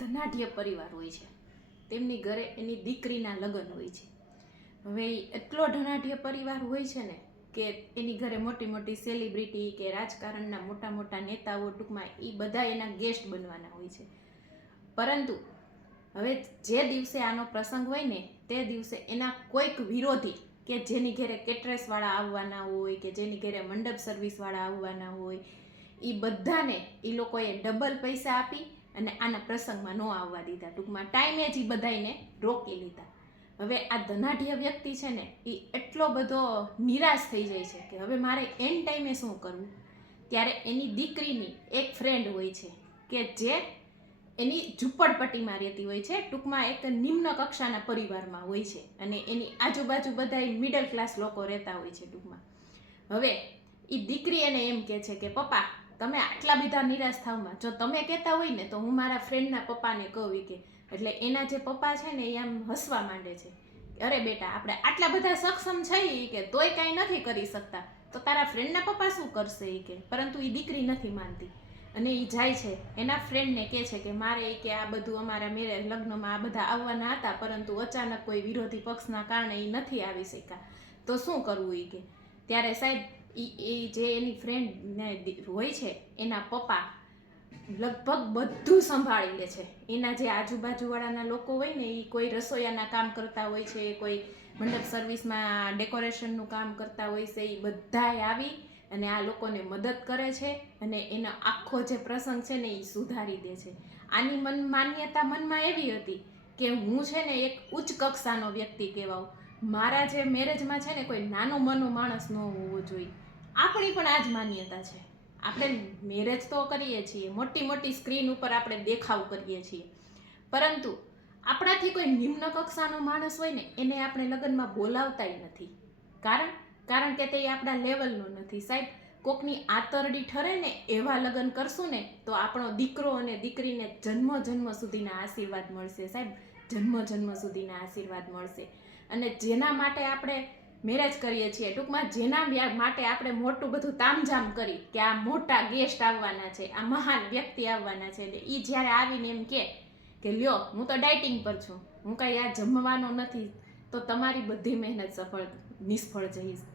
ધનાઢ્ય પરિવાર હોય છે, તેમની ઘરે એની દીકરીના લગ્ન હોય છે. હવે એટલો ધનાઢ્ય પરિવાર હોય છે ને કે એની ઘરે મોટી મોટી સેલિબ્રિટી કે રાજકારણના મોટા મોટા નેતાઓ, ટૂંકમાં એ બધા એના ગેસ્ટ બનવાના હોય છે. પરંતુ હવે જે દિવસે આનો પ્રસંગ હોય ને તે દિવસે એના કોઈક વિરોધી કે જેની ઘરે કેટરેસવાળા આવવાના હોય કે જેની ઘરે મંડપ સર્વિસવાળા આવવાના હોય, એ બધાને એ લોકોએ ડબલ પૈસા આપી અને આના પ્રસંગમાં ન આવવા દીધા. ટૂંકમાં ટાઈમે જ એ બધાને રોકી લીધા. હવે આ ધનાઢ્ય વ્યક્તિ છે ને એ એટલો બધો નિરાશ થઈ જાય છે કે હવે મારે એન ટાઈમે શું કરવું. ત્યારે એની દીકરીની એક ફ્રેન્ડ હોય છે કે જે એની ઝૂંપડપટ્ટીમાં રહેતી હોય છે, ટૂંકમાં એક નિમ્ન કક્ષાના પરિવારમાં હોય છે અને એની આજુબાજુ બધા મિડલ ક્લાસ લોકો રહેતા હોય છે ટૂંકમાં. હવે એ દીકરી એને એમ કહે છે કે પપ્પા, તમે આટલા બધા નિરાશ થાવમાં, જો તમે કહેતા હોય ને તો હું મારા ફ્રેન્ડના પપ્પાને કહું કે. એટલે એના જે પપ્પા છે ને એ આમ હસવા માંડે છે. અરે બેટા, આપણે આટલા બધા સક્ષમ છીએ કે તોય કાંઈ નથી કરી શકતા, તો તારા ફ્રેન્ડના પપ્પા શું કરશે એ કે. પરંતુ એ દીકરી નથી માનતી અને એ જાય છે એના ફ્રેન્ડને કહે છે કે મારે કે આ બધું અમારા મેરેજ લગ્નમાં આ બધા આવવાના હતા, પરંતુ અચાનક કોઈ વિરોધી પક્ષના કારણે એ નથી આવી શક્યા, તો શું કરવું એ કે. ત્યારે સાહેબ એ જે એની ફ્રેન્ડને હોય છે એના પપ્પા લગભગ બધું સંભાળી લે છે. એના જે આજુબાજુવાળાના લોકો હોય ને એ કોઈ રસોઈયાના કામ કરતા હોય છે, કોઈ મંડપ સર્વિસમાં ડેકોરેશનનું કામ કરતા હોય છે, એ બધાય આવી અને આ લોકોને મદદ કરે છે અને એનો આખો જે પ્રસંગ છે ને એ સુધારી દે છે. આની માન્યતા મનમાં એવી હતી કે હું છે ને એક ઉચ્ચ કક્ષાનો વ્યક્તિ કહેવાઉં, મારા જે મેરેજમાં છે ને કોઈ નાનો મનો માણસ ન હોવો જોઈએ. આપણી પણ આ જ માન્યતા છે. આપણે મેરેજ તો કરીએ છીએ, મોટી મોટી સ્ક્રીન ઉપર આપણે દેખાવ કરીએ છીએ, પરંતુ આપણાથી કોઈ નિમ્ન કક્ષાનો માણસ હોય ને એને આપણે લગ્નમાં બોલાવતાય નથી. કારણ કે તે આપણા લેવલનો નથી. સાહેબ, કોકની આતરડી ઠરે ને એવા લગ્ન કરશું ને તો આપણો દીકરો અને દીકરીને જન્મ જન્મ સુધીના આશીર્વાદ મળશે. સાહેબ, જન્મ જન્મ સુધીના આશીર્વાદ મળશે. અને જેના માટે આપણે મેરેજ કરીએ છીએ, ટૂંકમાં જેના માટે આપણે મોટું બધું તામઝામ કરી કે આ મોટા ગેસ્ટ આવવાના છે, આ મહાન વ્યક્તિ આવવાના છે, એટલે એ જ્યારે આવીને એમ કે લ્યો હું તો ડાયટિંગ પર છું, હું કાંઈ આ જમવાનો નથી, તો તમારી બધી મહેનત નિષ્ફળ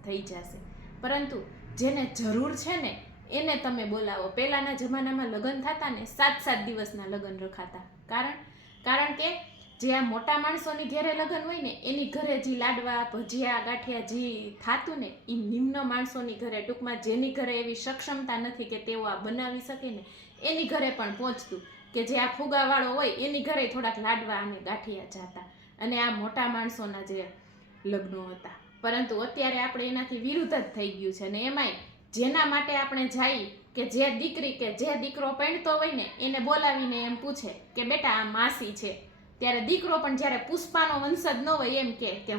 થઈ જશે. પરંતુ જેને જરૂર છે ને એને તમે બોલાવો. પહેલાંના જમાનામાં લગ્ન થતા ને 7-7 દિવસના લગ્ન રખાતા. કારણ કે જે આ મોટા માણસોની ઘરે લગ્ન હોય ને એની ઘરે જે લાડવા, ભજીયા, ગાંઠિયા જે થાતું ને એ નિમ્ન માણસોની ઘરે, ટૂંકમાં જેની ઘરે એવી સક્ષમતા નથી કે તેઓ આ બનાવી શકે ને એની ઘરે પણ પહોંચતું. કે જે આ ફુગાવાળો હોય એની ઘરે થોડાક લાડવા અને ગાંઠિયા જાતા અને આ મોટા માણસોના જે લગ્નો હતા. પરંતુ અત્યારે આપણે એનાથી વિરુદ્ધ જ થઈ ગયું છે. અને એમાંય જેના માટે આપણે જઈએ કે જે દીકરી કે જે દીકરો પહેણતો હોય ને એને બોલાવીને એમ પૂછે કે બેટા આ માસી છે, ત્યારે દીકરો પણ જ્યારે પુષ્પાનો વંશજ ન હોય એમ કે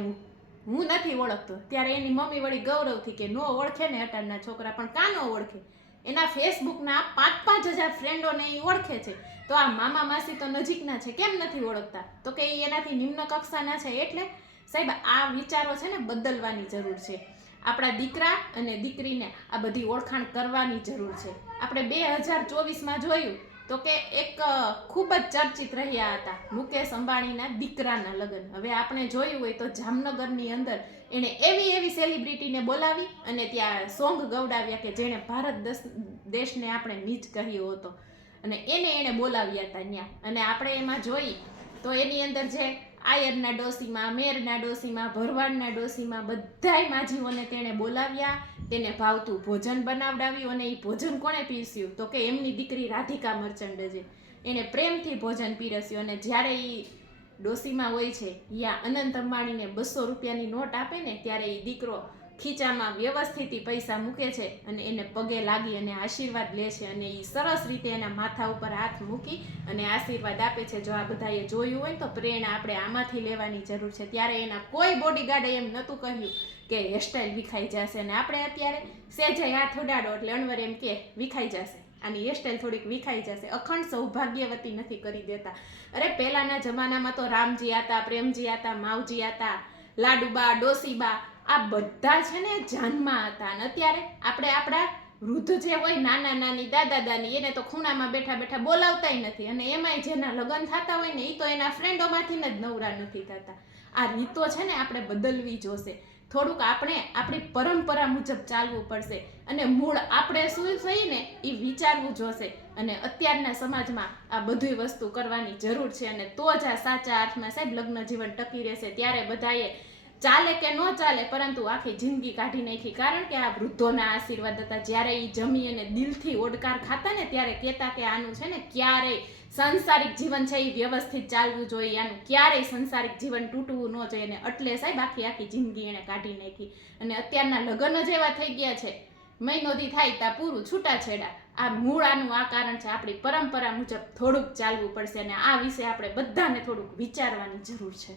હું નથી ઓળખતો, ત્યારે એની મમ્મી વળી ગૌરવથી કે નો ઓળખે ને અટાણના છોકરા, પણ કાં ન ઓળખે? એના ફેસબુકના 5,000 ફ્રેન્ડોને એ ઓળખે છે, તો આ મામા માસી તો નજીકના છે, કેમ નથી ઓળખતા? તો કે એ એનાથી નિમ્ન કક્ષાના છે. એટલે સાહેબ આ વિચારો છે ને બદલવાની જરૂર છે. આપણા દીકરા અને દીકરીને આ બધી ઓળખાણ કરવાની જરૂર છે. આપણે 2024માં જોયું તો કે એક ખૂબ જ ચર્ચિત રહ્યા હતા મુકેશ અંબાણીના દીકરાના લગ્ન. હવે આપણે જોયું હોય તો જામનગરની અંદર એણે એવી સેલિબ્રિટીને બોલાવી અને ત્યાં સોંગ ગવડાવ્યા કે જેણે ભારત દેશને આપણે નીચ કહ્યો હતો અને એણે બોલાવ્યા હતા ત્યાં. અને આપણે એમાં જોઈ તો એની અંદર જે આયરના ડોસીમાં, મેરના ડોસીમાં, ભરવાડના ડોસીમાં બધાય માજીઓને તેણે બોલાવ્યા, તેને ભાવતું ભોજન બનાવડાવ્યું. અને એ ભોજન કોણે પીરસ્યું? તો કે એમની દીકરી રાધિકા મર્ચન્ટે એને પ્રેમથી ભોજન પીરસ્યું. અને જ્યારે એ ડોસીમાં હોય છે યા અનંત અંબાણીને 200 રૂપિયાની નોટ આપે ને ત્યારે એ દીકરો ખીચામાં વ્યવસ્થિત પૈસા મૂકે છે અને એને પગે લાગી અને આશીર્વાદ લે છે. અને એ સરસ રીતે એના માથા ઉપર હાથ મૂકી અને આશીર્વાદ આપે છે. જો આ બધાએ જોયું હોય તો પ્રેરણા આપણે આમાંથી લેવાની જરૂર છે. ત્યારે એના કોઈ બોડીગાર્ડે એમ નહોતું કહ્યું કે હેરસ્ટાઈલ વિખાઈ જશે, અને આપણે અત્યારે સહેજે હાથ ઉડાડો એટલે અણવર એમ કે વિખાઈ જશે, આની હેરસ્ટાઈલ થોડીક વિખાઈ જશે. અખંડ સૌભાગ્યવતી નથી કરી દેતા. અરે પહેલાના જમાનામાં તો રામજી હતા, પ્રેમજી હતા, માવજી હતા, લાડુબા, ડોસીબા, આ બધા છે ને જાનમાં હતા. અને અત્યારે આપણે આપણા વૃદ્ધ જે હોય નાના નાની દાદા દાદી એને તો ખૂણામાં બેઠા બેઠા બોલાવતાય નથી, અને એમાંય જેના લગ્ન થતા હોય ને એ તો એના ફ્રેન્ડોમાંથી જ નવરા નથી થતા. આ રીતો છે ને આપણે બદલવી જોશે. થોડુંક આપણે આપણી પરંપરા મુજબ ચાલવું પડશે, અને મૂળ આપણે શું છીએ ને એ વિચારવું જોશે. અને અત્યારના સમાજમાં આ બધી વસ્તુ કરવાની જરૂર છે, અને તો જ આ સાચા અર્થમાં સાહેબ લગ્ન જીવન ટકી રહેશે. ત્યારે બધાએ ચાલે કે ન ચાલે પરંતુ આખી જિંદગી કાઢી નાખી, કારણ કે આ વૃદ્ધોના આશીર્વાદ હતા. જ્યારે એ જમી અને દિલથી ઓડકાર ખાતા ને ત્યારે કહેતા કે આનું છે ને ક્યારેય સંસારિક જીવન છે એ વ્યવસ્થિત ચાલવું જોઈએ, આનું ક્યારેય સંસારિક જીવન તૂટવું ન જોઈએ. અને એટલે સાહેબ આખી જિંદગી એને કાઢી નાખી. અને અત્યારના લગ્ન જ એવા થઈ ગયા છે, મહિનોથી થાય ત્યાં પૂરું છૂટાછેડા. આ મૂળ આનું આ કારણ છે. આપણી પરંપરા મુજબ થોડુંક ચાલવું પડશે, અને આ વિશે આપણે બધાને થોડુંક વિચારવાની જરૂર છે.